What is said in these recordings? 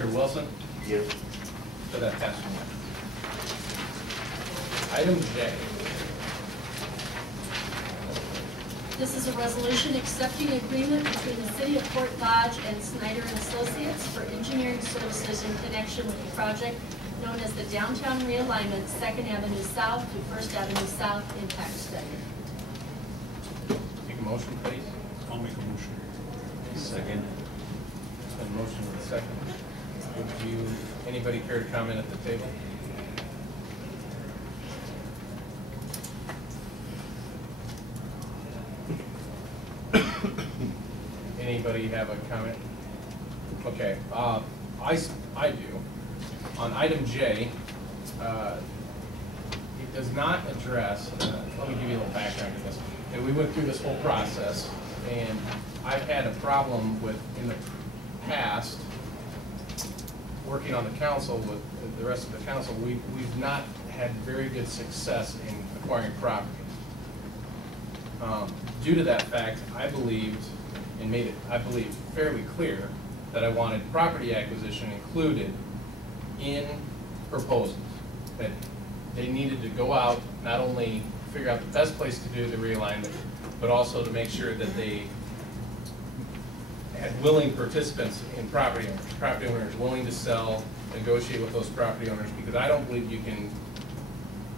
Mr. Wilson? Yes. For that testimony. Item J. This is a resolution accepting agreement between the City of Fort Dodge and Snyder and Associates for engineering services in connection with the project known as the Downtown Realignment 2nd Avenue South to 1st Avenue South Impact Study. Make a motion, please. I'll make a motion. Second. A motion with a second. Would anybody care to comment at the table? Anybody have a comment? Okay, I do. On item J, it does not address, let me give you a little background to this. And we went through this whole process, and I've had a problem with, in the past, working on the council with the rest of the council, we've not had very good success in acquiring property. Due to that fact, I believed, and made it, I believe, fairly clear that I wanted property acquisition included in proposals. That they needed to go out, not only figure out the best place to do the realignment, but also to make sure that they had willing participants in property owners willing to sell, negotiate with those property owners, because I don't believe you can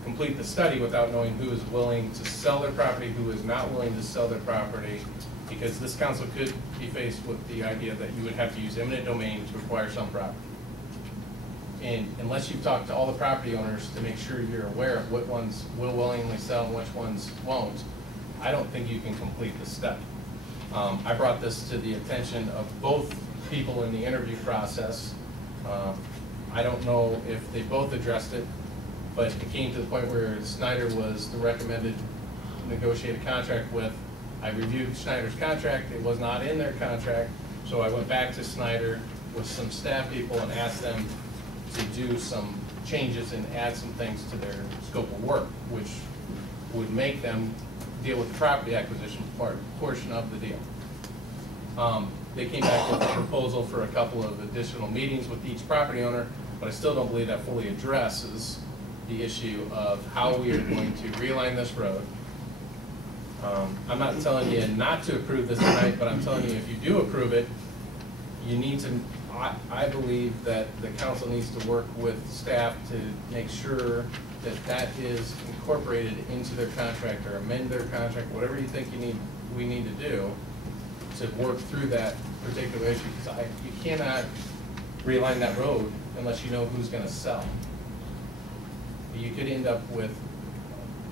complete the study without knowing who is willing to sell their property, who is not willing to sell their property, because this council could be faced with the idea that you would have to use eminent domain to acquire some property. And unless you've talked to all the property owners to make sure you're aware of what ones will willingly sell and which ones won't, I don't think you can complete the study. I brought this to the attention of both people in the interview process. I don't know if they both addressed it, but it came to the point where Snyder was the recommended negotiated contract with. I reviewed Snyder's contract, it was not in their contract, so I went back to Snyder with some staff people and asked them to do some changes and add some things to their scope of work, which would make them deal with the property acquisition portion of the deal. They came back with a proposal for a couple of additional meetings with each property owner, but I still don't believe that fully addresses the issue of how we are going to realign this road. I'm not telling you not to approve this tonight, but I'm telling you if you do approve it, you need to, I believe that the council needs to work with staff to make sure that that is incorporated into their contract or amend their contract, whatever you think we need to do to work through that particular issue. Because you cannot realign that road unless you know who's going to sell. You could end up with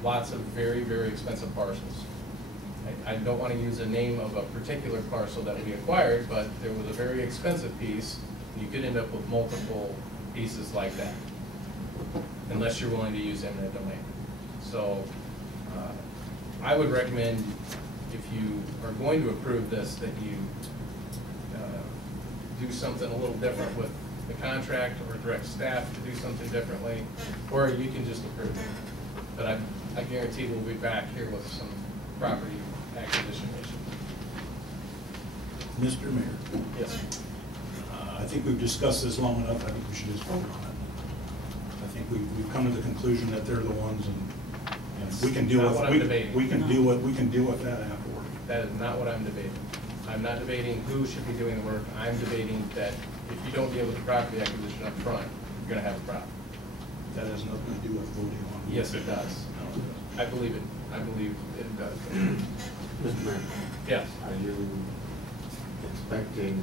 lots of very, very expensive parcels. I don't want to use the name of a particular parcel that we acquired, but there was a very expensive piece. You could end up with multiple pieces like that, unless you're willing to use eminent domain. So I would recommend, if you are going to approve this, that you do something a little different with the contract, or direct staff to do something differently, or you can just approve it. But I guarantee we'll be back here with some property acquisition issues. Mr. Mayor. Yes. I think we've discussed this long enough. I think we should just vote on it. I think we've come to the conclusion that they're the ones, and we can deal with we can deal with that afterward. That is not what I'm debating. I'm not debating who should be doing the work. I'm debating that if you don't deal with the property acquisition up front, you're going to have a problem. That has nothing to do with voting on it. Yes, it does. I believe it. I believe it does. Mr. Mayor. Yes. Are you expecting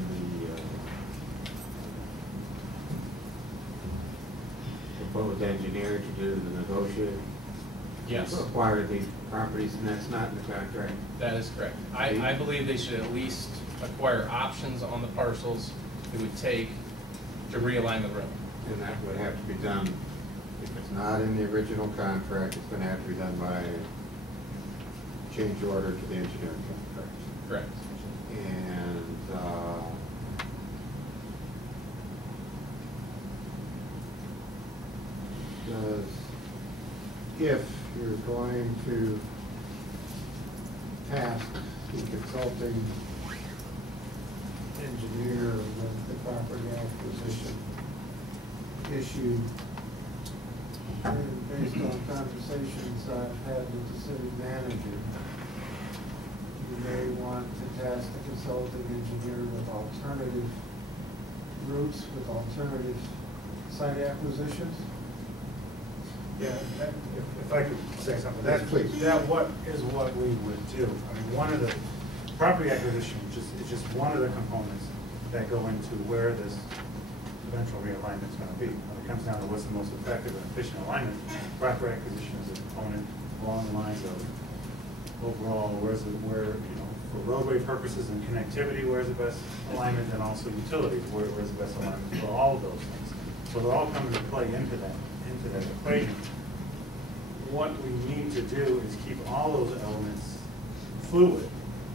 the proposed engineer to do the negotiating? Yes. To acquire these properties, and that's not in the contract? That is correct. I believe they should at least acquire options on the parcels it would take to realign the road. And that would have to be done, if it's not in the original contract, it's going to have to be done by change order to the engineering contract. Correct. And if you're going to task the consulting engineer with the property acquisition issue. And based on conversations I've had with the city manager, you may want to task the consulting engineer with alternative routes, with alternative site acquisitions. Yeah, if I could say something, Yes, please. That is what we would do. I mean, one of the, property acquisition is just one of the components that go into where this eventual realignment is going to be. When it comes down to what's the most effective and efficient alignment, property acquisition is a component along the lines of overall, where, you know, for roadway purposes and connectivity, where's the best alignment, and also utilities, where's the best alignment for all of those things. So they're all coming to play into that equation. What we need to do is keep all those elements fluid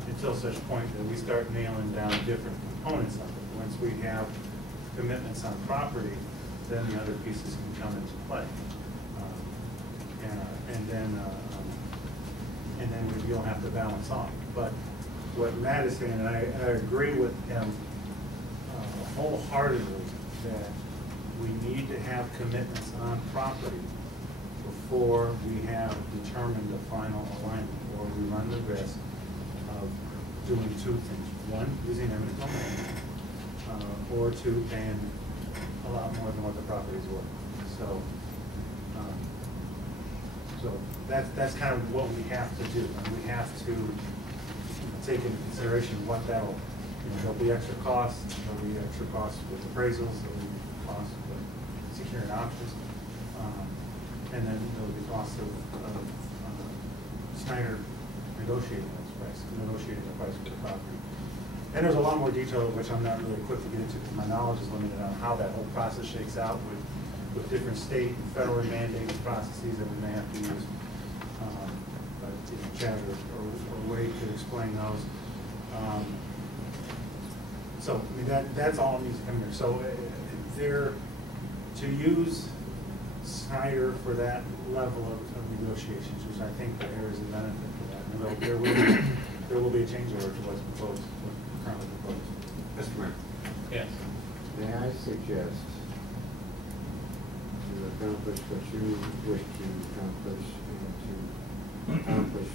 until such point that we start nailing down different components of it. Once we have commitments on property, then the other pieces can come into play. And then you'll have to balance off. But what Matt is saying, and I agree with him wholeheartedly, that we need to have commitments on property before we have determined the final alignment, or we run the risk of doing two things. One, using eminent domain, or two, paying a lot more than what the property is worth. So that's kind of what we have to do. And we have to take into consideration what that'll, there'll be extra costs, there'll be extra costs with appraisals, there'll be costs with securing options, and then there'll be costs of Snyder negotiating the price for the property. And there's a lot more detail, which I'm not really equipped to get into because my knowledge is limited on how that whole process shakes out with different state and federally mandated processes that we may have to use. But Chad or Wade could explain those. So I mean, that's all needs to come here. So to use Snyder for that level of negotiations, which I think there is a benefit to that. And there will be a change order to what's proposed, what's currently proposed. Mr. Mayor. Yes. May I suggest to accomplish what you wish to accomplish and to accomplish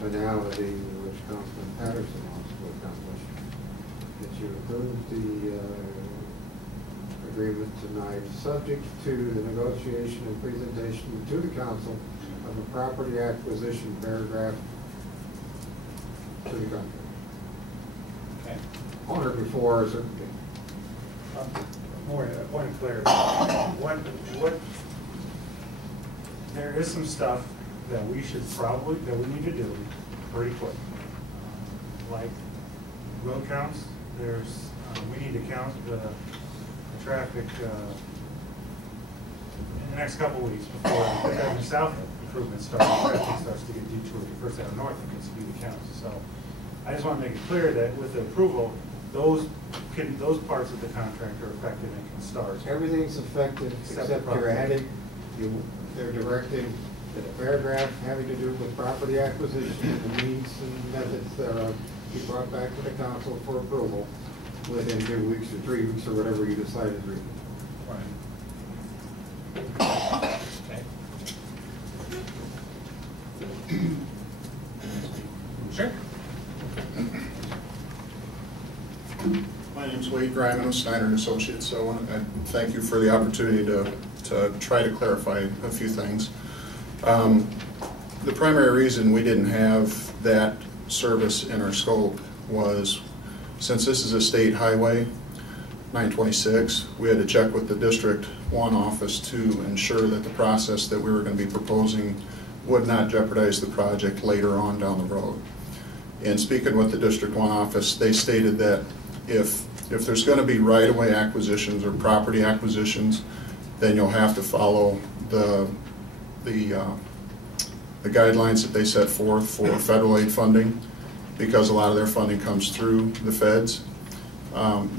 finality which Councilman Patterson wants to accomplish, that you approve the agreement tonight, subject to the negotiation and presentation to the council of a property acquisition paragraph to the contract. Okay. On or before a certain date. More a point of clarity. There is some stuff that we need to do pretty quick. Like road counts, we need to count the traffic in the next couple of weeks before the Fifth Avenue South improvement traffic starts to get detoured. First Avenue North gets to be the counts. So I just want to make it clear that with the approval, those parts of the contract are effective and can start. Everything's effective except you're adding, they're directing that a paragraph having to do with property acquisition and the means and methods thereof be brought back to the council for approval within 2 weeks or 3 weeks or whatever you decided. Right. Okay. Sure. My name's Wade Griman with Snyder and Associates. So I want to thank you for the opportunity to try to clarify a few things. The primary reason we didn't have that service in our scope was, since this is a state highway, 926, we had to check with the District 1 office to ensure that the process that we were going to be proposing would not jeopardize the project later on down the road. And speaking with the District 1 office, they stated that if there's going to be right-of-way acquisitions or property acquisitions, then you'll have to follow the guidelines that they set forth for federal aid funding, because a lot of their funding comes through the feds.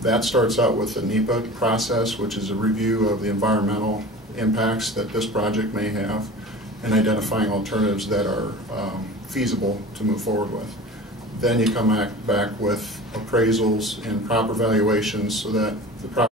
That starts out with the NEPA process, which is a review of the environmental impacts that this project may have and identifying alternatives that are feasible to move forward with. Then you come back with appraisals and proper valuations so that the property